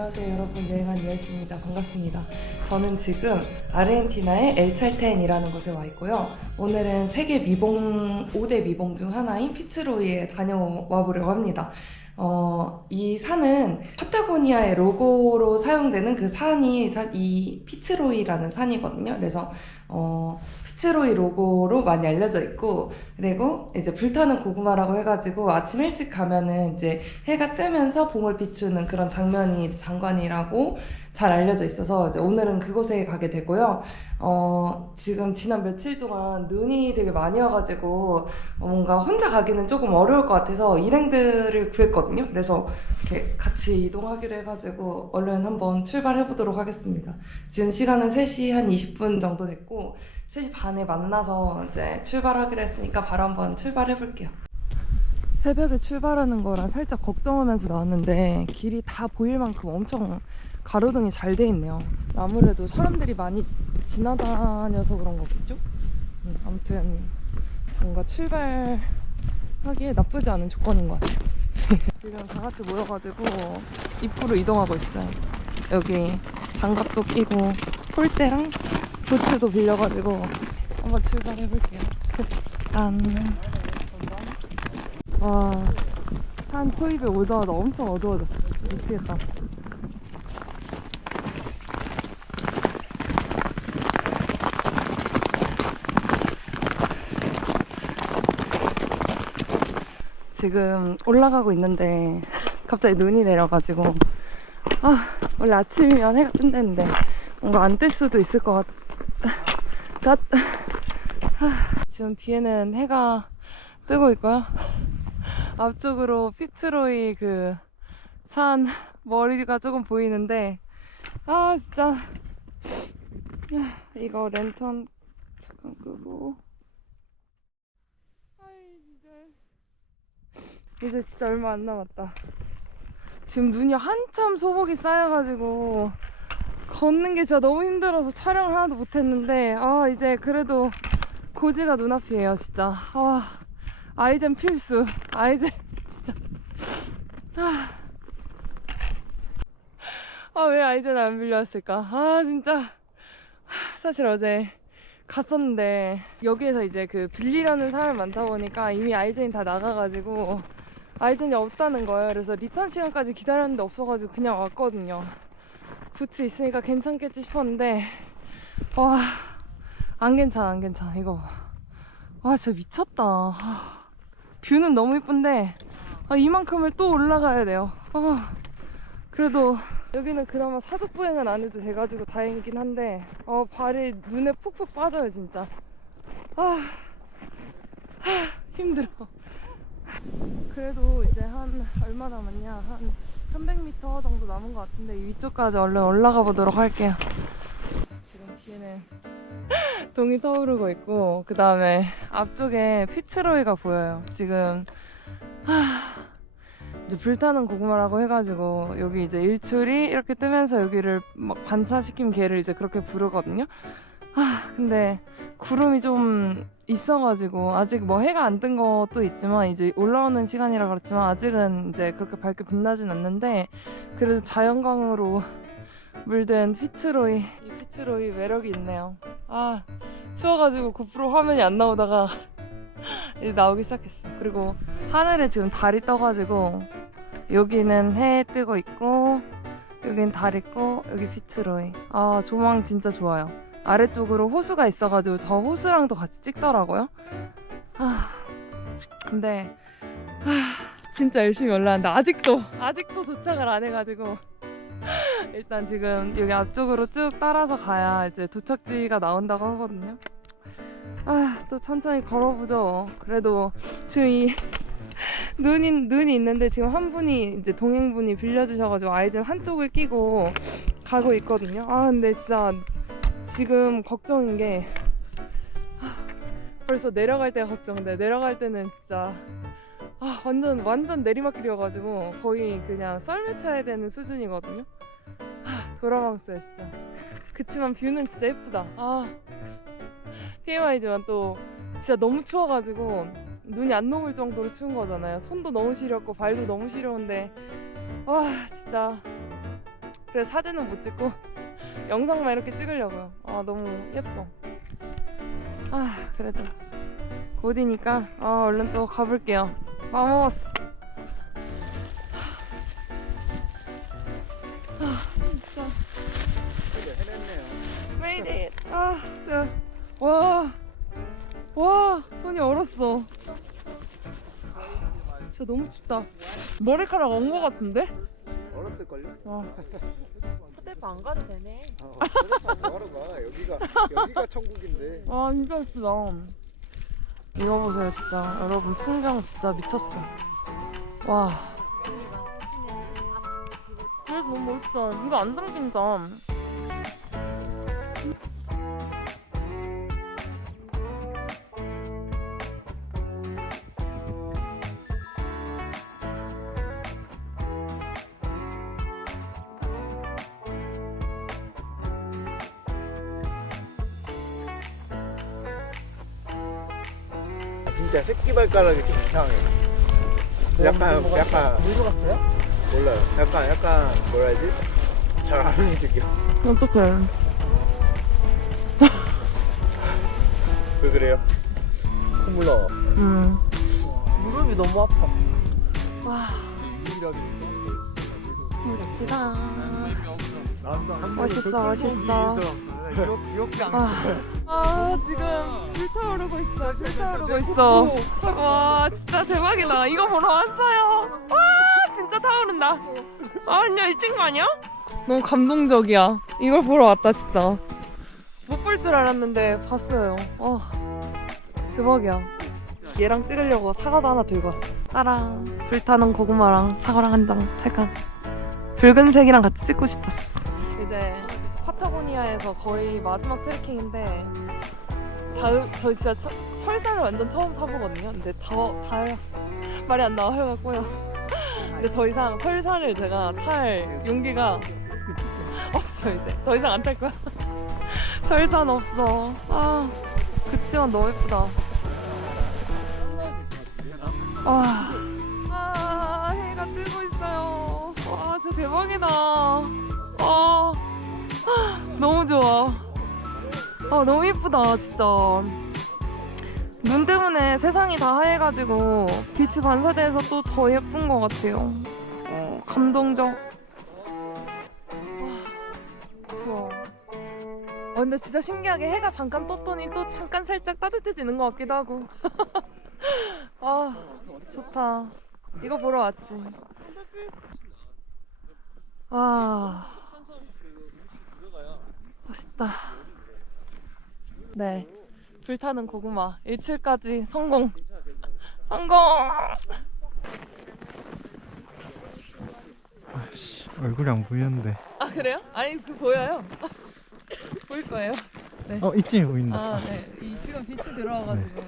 안녕하세요 여러분. 여행한 이열씨입니다. 반갑습니다. 저는 지금 아르헨티나의 엘찰텐이라는 곳에 와 있고요. 오늘은 세계 미봉 5대 미봉 중 하나인 피츠로이에 다녀와 보려고 합니다 어, 이 산은 파타고니아의 로고로 사용되는 그 산이 사- 이 피츠로이라는 산이거든요. 그래서 어, 피츠로이 로고로 많이 알려져 있고 그리고 이제 불타는 고구마라고 해가지고 아침 일찍 가면은 이제 해가 뜨면서 봉을 비추는 그런 장면이 장관이라고 잘 알려져 있어서 이제 오늘은 그곳에 가게 되고요. 어, 지금 지난 며칠 동안 눈이 되게 많이 와가지고 뭔가 혼자 가기는 조금 어려울 것 같아서 일행들을 구했거든요. 그래서 이렇게 같이 이동하기로 해가지고 얼른 한번 출발해 보도록 하겠습니다. 지금 시간은 3시 한 20분 정도 됐고 3시 반에 만나서 이제 출발하기로 했으니까 바로 한번 출발해 볼게요. 새벽에 출발하는 거라 살짝 걱정하면서 나왔는데 길이 다 보일 만큼 엄청 가로등이 잘 돼 있네요. 아무래도 사람들이 많이 지나다녀서 그런 거겠죠? 음, 아무튼 뭔가 출발하기에 나쁘지 않은 조건인 것 같아요. 지금 다 같이 모여가지고 입구로 이동하고 있어요. 여기 장갑도 끼고 폴대랑 부츠도 빌려가지고 한번 출발해 볼게요. 일단 와, 산 초입에 오자마자 엄청 어두워졌어. 미치겠다. 지금 올라가고 있는데 갑자기 눈이 내려가지고 아 원래 아침이면 해가 뜬다는데 뭔가 안 뜰 수도 있을 것 같... 같... 아, 지금 뒤에는 해가 뜨고 있고요. 앞쪽으로 피츠로이 그 산 머리가 조금 보이는데 아 진짜. 야, 이거 랜턴 잠깐 끄고 아이 진짜 이제 진짜 얼마 안 남았다. 지금 눈이 한참 소복이 쌓여가지고 걷는 게 진짜 너무 힘들어서 촬영을 하나도 못했는데 아 이제 그래도 고지가 눈앞이에요 진짜. 아 아이젠 필수. 아이젠 진짜. 아왜 아이젠 안 빌려왔을까? 아 진짜. 사실 어제 갔었는데 여기에서 이제 그 빌리려는 사람이 많다 보니까 이미 아이젠이 다 나가가지고 아이젠이 없다는 거예요. 그래서 리턴 시간까지 기다렸는데 없어가지고 그냥 왔거든요. 부츠 있으니까 괜찮겠지 싶었는데 와 안 괜찮아 안 괜찮아 이거. 와 진짜 미쳤다. 아, 뷰는 너무 이쁜데 아, 이만큼을 또 올라가야 돼요. 아, 그래도 여기는 그나마 사족 보행은 안 해도 돼가지고 다행이긴 한데 어, 발이 눈에 푹푹 빠져요 진짜. 아, 아, 힘들어 그래도 이제 한 얼마 남았냐 한 300m 정도 남은 것 같은데 이 위쪽까지 얼른 올라가 보도록 할게요. 지금 뒤에는 동이 떠오르고 있고 그 다음에 앞쪽에 피츠로이가 보여요. 지금 하, 이제 불타는 고구마라고 해가지고 여기 이제 일출이 이렇게 뜨면서 여기를 막 반사시킨 개를 이제 그렇게 부르거든요 아 근데 구름이 좀 있어가지고 아직 뭐 해가 안 뜬 것도 있지만 이제 올라오는 시간이라 그렇지만 아직은 이제 그렇게 밝게 빛나진 않는데 그래도 자연광으로 물든 피츠로이 이 피츠로이 매력이 있네요. 아 추워가지고 고프로 화면이 안 나오다가 이제 나오기 시작했어. 그리고 하늘에 지금 달이 떠가지고 여기는 해 뜨고 있고 여긴 달 있고 여기 피츠로이. 아 조망 진짜 좋아요 아래쪽으로 호수가 있어가지고 저 호수랑도 같이 찍더라고요 아 근데 아 진짜 열심히 올라왔는데 아직도 아직도 도착을 안 해가지고 일단 지금 여기 앞쪽으로 쭉 따라서 가야 이제 도착지가 나온다고 하거든요. 아, 또 천천히 걸어보죠. 그래도 이 눈이, 눈이 있는데 지금 한 분이 이제 동행분이 빌려주셔가지고 아이들 한쪽을 끼고 가고 있거든요. 아, 근데 진짜 지금 걱정인 게 아, 벌써 내려갈 때가 걱정돼. 내려갈 때는 진짜 아, 완전, 완전 내리막길이어가지고 거의 그냥 썰매 차야 되는 수준이거든요. 돌아망스야 진짜 그치만 뷰는 진짜 예쁘다 아 TMI지만 또 진짜 너무 추워가지고 눈이 안 녹을 정도로 추운 거잖아요 손도 너무 시렸고 발도 너무 시려운데 와 진짜 그래서 사진은 못 찍고 영상만 이렇게 찍으려고요. 아 너무 예뻐. 아 그래도 곧이니까 아 얼른 또 가볼게요. 마모스. 아 진짜. Made it. 아 진짜 와. 와 손이 얼었어. 진짜 너무 춥다. 머리카락 온거 같은데? 얼었을걸요? 와. 호텔바 안 가도 되네. 어, 뭐하러 가? 여기가 여기가 천국인데. 아 진짜 예쁘다. 이거 보세요 진짜. 여러분 풍경 진짜 미쳤어. 와. 이거 너무 멋있다. 이거 안 담긴다 진짜 새끼 발가락이 좀 이상해. 약간 약간 어디로 갔어요? 몰라요. 약간 약간 뭐라 해야지? 잘 안 움직여. 어떡해 왜 그래요? 콧물 나와. 음. 무릎이 너무 아파. 와 멋지다. 멋있어 멋있어. 아, 아 지금 불타오르고 있어 불타오르고 있어. 와 진짜 대박이다. 이거 보러 왔어요. 와 진짜 타오른다. 아 아니야 일찍 거 아니야? 너무 감동적이야. 이걸 보러 왔다 진짜. 못 볼 줄 알았는데 봤어요. 와 대박이야. 얘랑 찍으려고 사과도 하나 들고 왔어. 따랑. 불타는 고구마랑 사과랑 한장 살짝 붉은색이랑 같이 찍고 싶었어 이제 파타고니아에서 거의 마지막 트레킹인데 다음 저희 진짜 첫- 설산을 완전 처음 타보거든요. 근데 더, 다 말이 안 나와 해갖고요. 근데 더 이상 설산을 제가 탈 용기가 없어 이제 더 이상 안 탈 거야. 설산 없어. 아 그치만 너무 예쁘다. 아, 진짜 대박이다. 아. 너무 좋아. 아, 너무 예쁘다, 진짜. 눈 때문에 세상이 다 하얘가지고 빛이 반사돼서 또 더 예쁜 것 같아요. 어, 감동적. 와, 좋아. 어, 근데 진짜 신기하게 해가 잠깐 떴더니 또 잠깐 살짝 따뜻해지는 것 같기도 하고. 아, 좋다. 이거 보러 왔지. 아. 멋있다. 네. 불타는 고구마 1층까지 성공. 성공. 아씨 얼굴이 안 보이는데. 아 그래요? 아니 그 보여요. 보일 거예요. 어 이쯤이 보인다. 아 네. 이 지금 빛이 들어와가지고.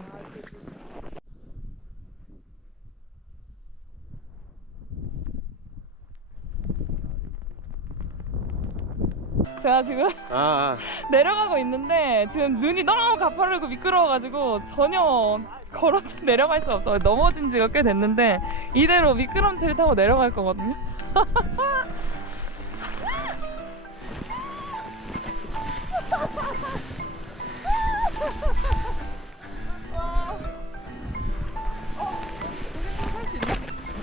제가 지금 아, 내려가고 있는데 지금 눈이 너무 가파르고 미끄러워가지고 전혀 걸어서 내려갈 수 없어요. 넘어진 지가 꽤 됐는데 이대로 미끄럼틀 타고 내려갈 거거든요. 와.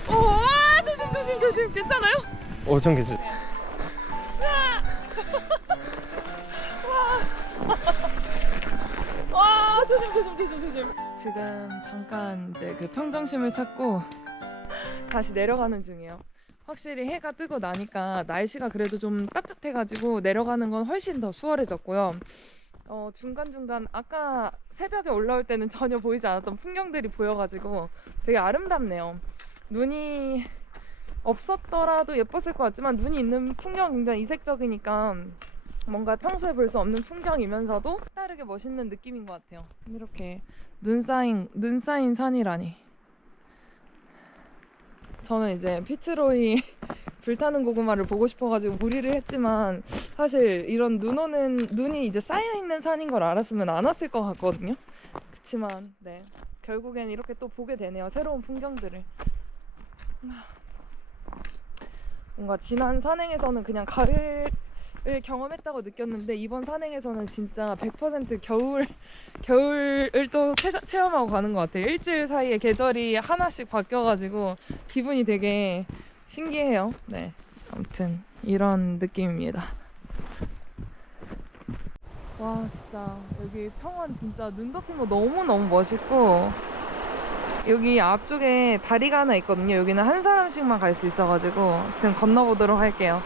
어, 와, 조심 조심 조심. 괜찮아요? 어, 전 괜찮. 조심 조심 조심. 지금 잠깐 이제 그 평정심을 찾고 다시 내려가는 중이에요. 확실히 해가 뜨고 나니까 날씨가 그래도 좀 따뜻해가지고 내려가는 건 훨씬 더 수월해졌고요. 어, 중간중간 아까 새벽에 올라올 때는 전혀 보이지 않았던 풍경들이 보여가지고 되게 아름답네요. 눈이 없었더라도 예뻤을 것 같지만 눈이 있는 풍경 굉장히 이색적이니까 뭔가 평소에 볼 수 없는 풍경이면서도 다르게 멋있는 느낌인 것 같아요. 이렇게 눈 쌓인 눈 쌓인 산이라니. 저는 이제 피츠로이 불타는 고구마를 보고 싶어가지고 무리를 했지만 사실 이런 눈 오는 눈이 이제 쌓여 있는 산인 걸 알았으면 안 왔을 것 같거든요. 그렇지만 네 결국엔 이렇게 또 보게 되네요. 새로운 풍경들을. 뭔가 지난 산행에서는 그냥 가을 을 경험했다고 느꼈는데 이번 산행에서는 진짜 100% 겨울 겨울을 또 체, 체험하고 가는 것 같아요. 일주일 사이에 계절이 하나씩 바뀌어가지고 기분이 되게 신기해요. 네, 아무튼 이런 느낌입니다. 와 진짜 여기 평원 진짜 눈 덮인 거 너무 너무 멋있고 여기 앞쪽에 다리가 하나 있거든요. 여기는 한 사람씩만 갈 수 있어가지고 지금 건너보도록 할게요.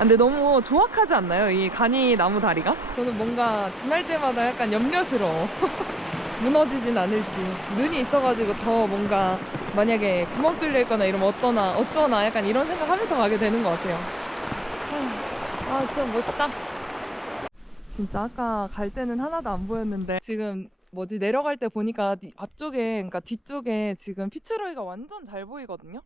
아, 근데 너무 조악하지 않나요? 이 가니 나무 다리가? 저는 뭔가 지날 때마다 약간 염려스러워. 무너지진 않을지. 눈이 있어가지고 더 뭔가 만약에 구멍 뚫려 있거나 이러면 어떠나, 어쩌나 약간 이런 생각 하면서 가게 되는 것 같아요. 아, 아, 진짜 멋있다. 진짜 아까 갈 때는 하나도 안 보였는데 지금 뭐지 내려갈 때 보니까 뒤- 앞쪽에 그러니까 뒤쪽에 지금 피츠로이가 완전 잘 보이거든요.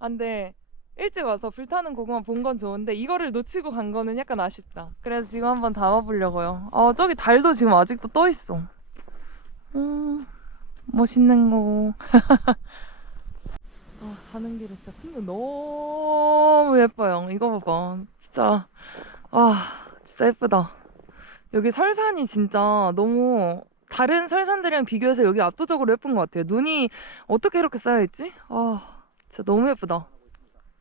아, 근데 일찍 와서 불타는 고구마 본 건 좋은데 이거를 놓치고 간 거는 약간 아쉽다. 그래서 지금 한번 담아보려고요. 어 저기 달도 지금 아직도 떠 있어. 음 멋있는 거. 아, 가는 길에 진짜 풍경 너무 예뻐요. 이거 봐봐. 진짜 아 진짜 예쁘다. 여기 설산이 진짜 너무 다른 설산들이랑 비교해서 여기 압도적으로 예쁜 것 같아요. 눈이 어떻게 이렇게 쌓여있지? 아, 진짜 너무 예쁘다.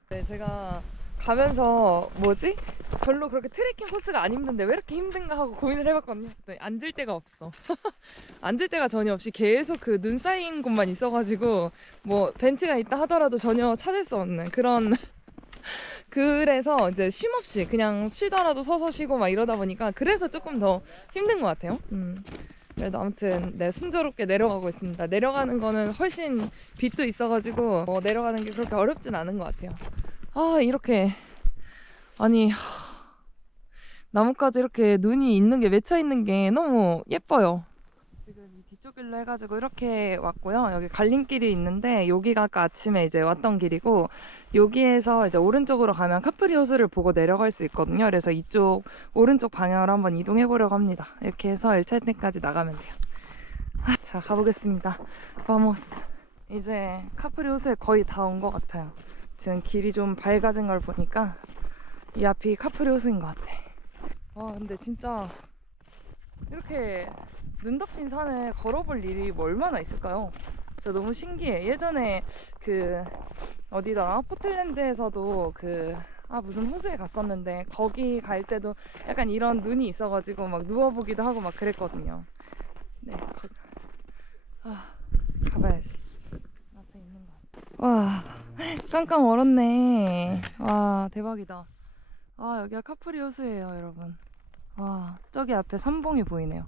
네, 제가 가면서 뭐지? 별로 그렇게 트레킹 코스가 안 힘든데 왜 이렇게 힘든가 하고 고민을 해봤거든요. 그랬더니 앉을 데가 없어. 앉을 데가 전혀 없이 계속 그 눈 쌓인 곳만 있어가지고 뭐 벤치가 있다 하더라도 전혀 찾을 수 없는 그런 그래서 이제 쉼 없이 그냥 쉬더라도 서서 쉬고 막 이러다 보니까 그래서 조금 더 힘든 것 같아요. 음. 그래도 아무튼 네 순조롭게 내려가고 있습니다. 내려가는 거는 훨씬 빛도 있어가지고 뭐 내려가는 게 그렇게 어렵진 않은 것 같아요. 아 이렇게 아니 하, 나뭇가지 이렇게 눈이 있는 게 맺혀 있는 게 너무 예뻐요. 지금 이 뒤쪽 길로 해가지고 이렇게 왔고요. 여기 갈림길이 있는데 여기가 아까 아침에 이제 왔던 길이고 여기에서 이제 오른쪽으로 가면 카프리 호수를 보고 내려갈 수 있거든요. 그래서 이쪽 오른쪽 방향으로 한번 이동해 보려고 합니다. 이렇게 해서 1차선까지 나가면 돼요. 아, 자, 가보겠습니다. 바모스. 이제 카프리 호수에 거의 다 온 것 같아요. 지금 길이 좀 밝아진 걸 보니까 이 앞이 카프리 호수인 것 같아. 와, 근데 진짜 이렇게 눈 덮인 산을 걸어볼 일이 뭐 얼마나 있을까요? 진짜 너무 신기해. 예전에 그 어디더라? 포틀랜드에서도 그 아 무슨 호수에 갔었는데 거기 갈 때도 약간 이런 눈이 있어가지고 막 누워보기도 하고 막 그랬거든요. 네, 거, 아 가봐야지. 앞에 있는 거. 와 깜깜 얼었네. 와 대박이다. 아 여기가 카프리 호수예요, 여러분. 와 저기 앞에 삼봉이 보이네요.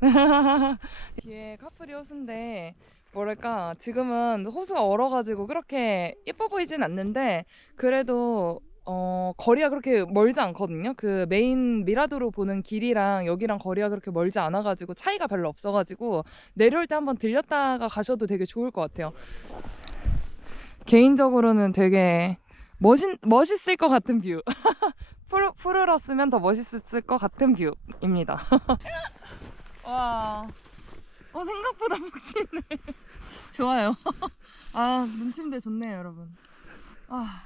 뒤에 카프리 호수인데 뭐랄까 지금은 호수가 얼어가지고 그렇게 예뻐 보이진 않는데 그래도 어 거리가 그렇게 멀지 않거든요. 그 메인 미라도로 보는 길이랑 여기랑 거리가 그렇게 멀지 않아가지고 차이가 별로 없어가지고 내려올 때 한번 들렸다가 가셔도 되게 좋을 것 같아요. 개인적으로는 되게 멋있 멋있을 것 같은 뷰. 푸르, 푸르렀으면 더 멋있을 것 같은 뷰입니다. 와. 어, 생각보다 푹신해. 좋아요. 아, 눈침대 좋네요, 여러분. 아.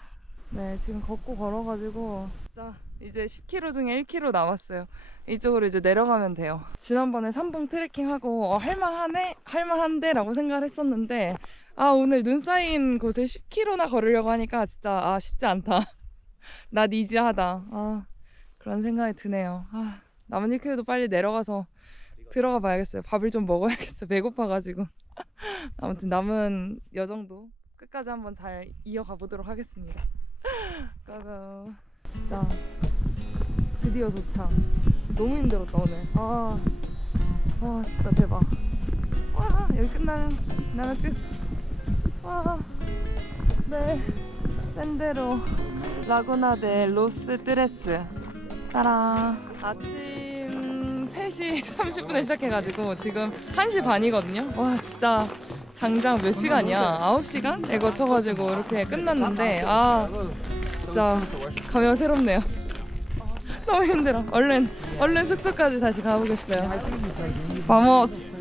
네, 지금 걷고 걸어가지고, 진짜 이제 10km 중에 1km 남았어요. 이쪽으로 이제 내려가면 돼요. 지난번에 삼봉 트레킹하고, 어, 할만하네? 할만한데? 라고 생각을 했었는데, 아, 오늘 눈 쌓인 곳을 10km나 걸으려고 하니까 진짜, 아, 쉽지 않다. 나 니지하다. 아, 그런 생각이 드네요. 아, 남은 1km도 빨리 내려가서 들어가 봐야겠어요. 밥을 좀 먹어야겠어요. 배고파가지고. 아무튼 남은 여정도 끝까지 한번 잘 이어가 보도록 하겠습니다. 고고. 진짜 드디어 도착. 너무 힘들었다 오늘. 아, 와 진짜 대박. 와 여기 끝나면 지나면 끝. 와, 네. 샌데로 라구나 데 로스 뜨레스. 따라. 아침 3시 30분에 시작해가지고 지금 1시 반이거든요. 와 진짜 장장 몇 시간이야? 9시간? 이거 쳐가지고 이렇게 끝났는데 아 진짜 가면 새롭네요. 너무 힘들어. 얼른 얼른 숙소까지 다시 가보겠어요. 바모스.